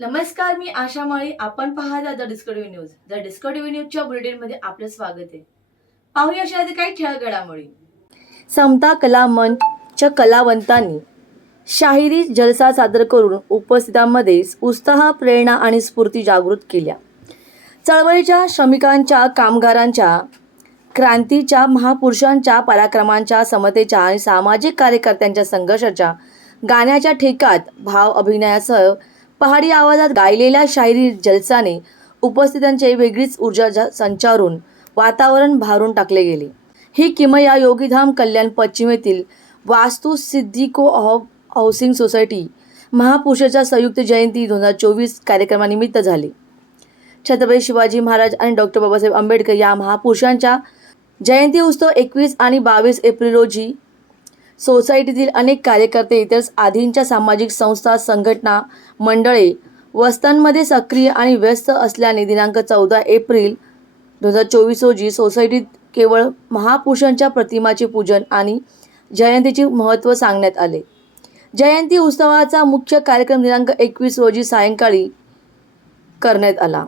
नमस्कार मी आशा माळी. आपण पाहता the discovery news. The discovery न्यूजच्या बुलेटिनमध्ये आपलं स्वागत आहे. पाहूया अशा काही ठळक घडामोडी समता कला मंचच्या कलावंतांनी शाहिरी जलसा सादर करून उपस्थितांमध्ये उत्साह प्रेरणा आणि स्फूर्ती जागृत केल्या. चळवळीच्या श्रमिकांच्या कामगारांच्या क्रांतीच्या महापुरुषांच्या पराक्रमांच्या समतेच्या आणि सामाजिक कार्यकर्त्यांच्या संघर्षाच्या गाण्याच्या ठेकात भाव अभिनयासह पहाडी आवाजात गायलेल्या शायरी जलसाने उपस्थितांचे वेगळीच ऊर्जा संचारून वातावरण भारून टाकले गेले. ही किमया योगीधाम कल्याण पश्चिमेतील वास्तू सिद्धिको ऑफ हाऊसिंग सोसायटी महापुरुषाच्या संयुक्त जयंती दोन हजार चोवीस कार्यक्रमानिमित्त झाली. छत्रपती शिवाजी महाराज आणि डॉक्टर बाबासाहेब आंबेडकर या महापुरुषांच्या जयंती उत्सव एकवीस आणि बावीस एप्रिल रोजी सोसायटीतील अनेक कार्यकर्ते इतर आधींच्या सामाजिक संस्था संघटना मंडळे वस्तांमध्ये सक्रिय आणि व्यस्त असल्याने दिनांक चौदा एप्रिल दोन हजार चोवीस रोजी सोसायटीत केवळ महापुरुषांच्या प्रतिमाचे पूजन आणि जयंतीचे महत्त्व सांगण्यात आले. जयंती उत्सवाचा मुख्य कार्यक्रम दिनांक एकवीस रोजी सायंकाळी करण्यात आला.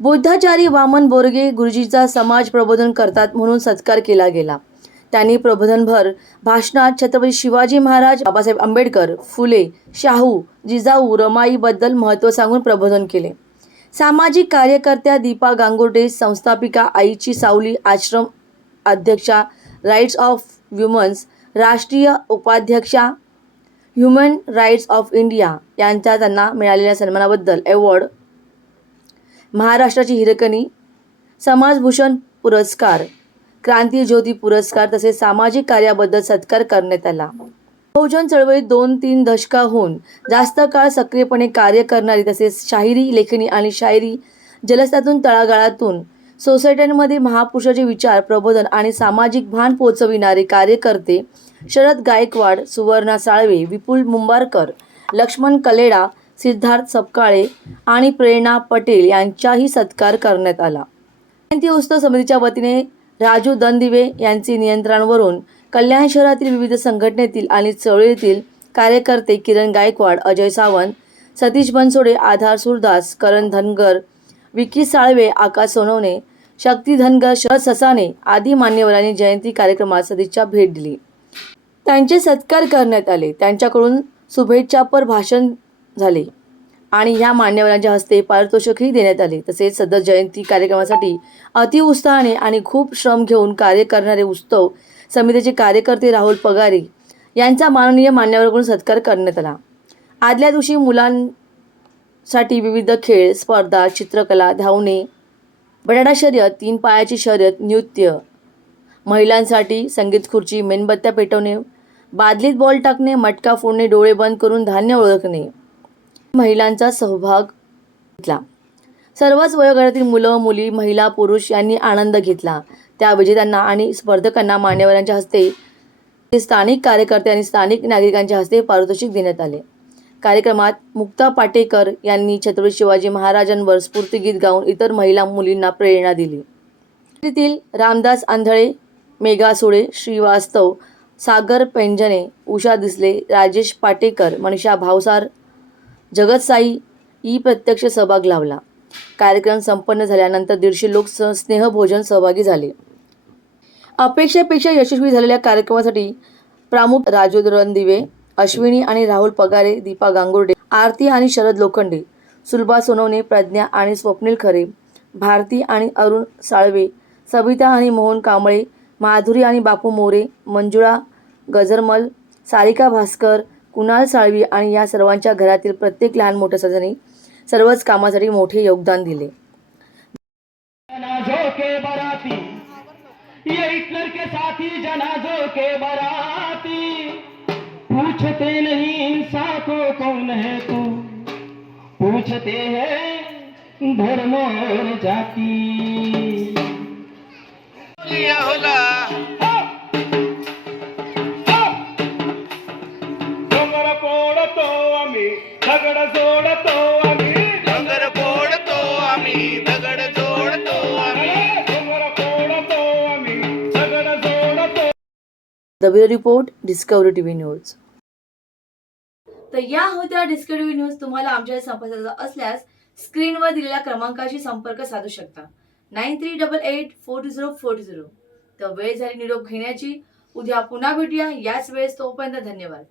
बुद्धाचारी वामन बोरगे गुरुजीचा समाज प्रबोधन करतात म्हणून सत्कार केला गेला. त्यांनी प्रबोधनभर भाषणात छत्रपती शिवाजी महाराज बाबासाहेब आंबेडकर फुले शाहू जिजाऊ रमाईबद्दल महत्त्व सांगून प्रबोधन केले. सामाजिक कार्यकर्त्या दीपा गांगुर्डे संस्थापिका आईची सावली आश्रम अध्यक्षा राईट्स ऑफ वुमन्स राष्ट्रीय उपाध्यक्षा ह्युमन राईट्स ऑफ इंडिया यांच्या त्यांना मिळालेल्या सन्मानाबद्दल अवॉर्ड महाराष्ट्राची हिरकणी समाजभूषण पुरस्कार क्रांती ज्योती पुरस्कार तसेच सामाजिक कार्याबद्दल सत्कार करण्यात आला. बहुजन चळवळीत दोन तीन दशकाहून जास्त काळ सक्रियपणे कार्य करणारी तसेच शाहिरी लेखणी आणि शायरी जलसातून तळागाळातून सोसायट्यांमध्ये महापुरुषाचे विचार प्रबोधन आणि सामाजिक भान पोचविणारे कार्यकर्ते शरद गायकवाड सुवर्णा साळवे विपुल मुंबारकर लक्ष्मण कलेडा सिद्धार्थ सपकाळे आणि प्रेरणा पटेल यांचाही सत्कार करण्यात आला. जयंती उत्सव समितीच्या वतीने राजू दनदिवे यांचे नियंत्रणावरून कल्याण शहरातील विविध संघटनेतील आणि चळवळीतील कार्यकर्ते किरण गायकवाड अजय सावंत सतीश बनसोडे आधार सुरदास करण धनगर विकी साळवे आकाश सोनवणे शक्ती धनगर शरद ससाने आदी मान्यवरांनी जयंती कार्यक्रमात सदिच्छा भेट दिली. त्यांचे सत्कार करण्यात आले. त्यांच्याकडून शुभेच्छापर भाषण झाले. आणि ह्या मान्यवरांच्या हस्ते पारितोषिकही देण्यात आले. तसेच सदर जयंती कार्यक्रमासाठी अतिउत्साहाने आणि खूप श्रम घेऊन कार्य करणारे उत्सव समितीचे कार्यकर्ते राहुल पगारे यांचा माननीय मान्यवरांकडून सत्कार करण्यात आला. आदल्या दिवशी मुलांसाठी विविध खेळ स्पर्धा चित्रकला धावणे बटाटा शर्यत तीन पायाची शर्यत नृत्य महिलांसाठी संगीत खुर्ची मेणबत्त्या पेटवणे बादलीत बॉल टाकणे मटका फोडणे डोळे बंद करून धान्य ओळखणे महिलांचा सहभाग घेतला. सर्वच वयोगटातील मुलं मुली महिला पुरुष यांनी आनंद घेतला. त्या विजेत्यांना आणि स्पर्धकांना मान्यवरांच्या हस्ते स्थानिक कार्यकर्ते आणि स्थानिक नागरिकांच्या हस्ते पारितोषिक देण्यात आले. कार्यक्रमात मुक्ता पाटेकर यांनी छत्रपती शिवाजी महाराजांवर स्फूर्तीगीत गाऊन इतर महिला मुलींना प्रेरणा दिली. येथील रामदास आंधळे मेघा सुळे श्रीवास्तव सागर पेंजने उषा दिसले राजेश पाटेकर मनीषा भावसार जगतसाई ई प्रत्यक्ष सहभाग लावला कार्यक्रम संपन्न झाल्यानंतर दीडशे लोक स स्नेहभोजन सहभागी झाले. अपेक्षेपेक्षा यशस्वी झालेल्या कार्यक्रमासाठी प्रामुख राजू रणदिवे अश्विनी आणि राहुल पगारे दीपा गांगुर्डे आरती आणि शरद लोखंडे सुलभा सोनवणे प्रज्ञा आणि स्वप्नील खरे भारती आणि अरुण साळवे सविता आणि मोहन कांबळे माधुरी आणि बापू मोरे मंजुळा गजरमल सारिका भास्कर कुणाल साळवी आणि या सर्वांच्या घरातील प्रत्येक लहान मोठ्या सदनी सर्वच कामासाठी मोठे योगदान दिले. ये हिटलर के साथी जनाजों के बराती। पूछते नहीं इंसान को कौन है तू पूछते हैं धर्म और जाती। दगड जोडतो आम्ही. डोंगर फोडतो आम्ही दगड जोडतो आम्ही. डोंगर पोडतो आम्ही. दगड जोडतो. The bureau report discovery T V news. तर या होत्या डिस्कवरी न्यूज तुम्हाला आमच्या संपर्काचा असल्यास स्क्रीनवर दिलेल्या क्रमांकाशी संपर्क साधू शकता. Nine three double eight four two zero four two zero तर वेळ झाली निरोप घेण्याची. उद्या पुन्हा भेटूया. याच वेळेस तोपर्यंत धन्यवाद.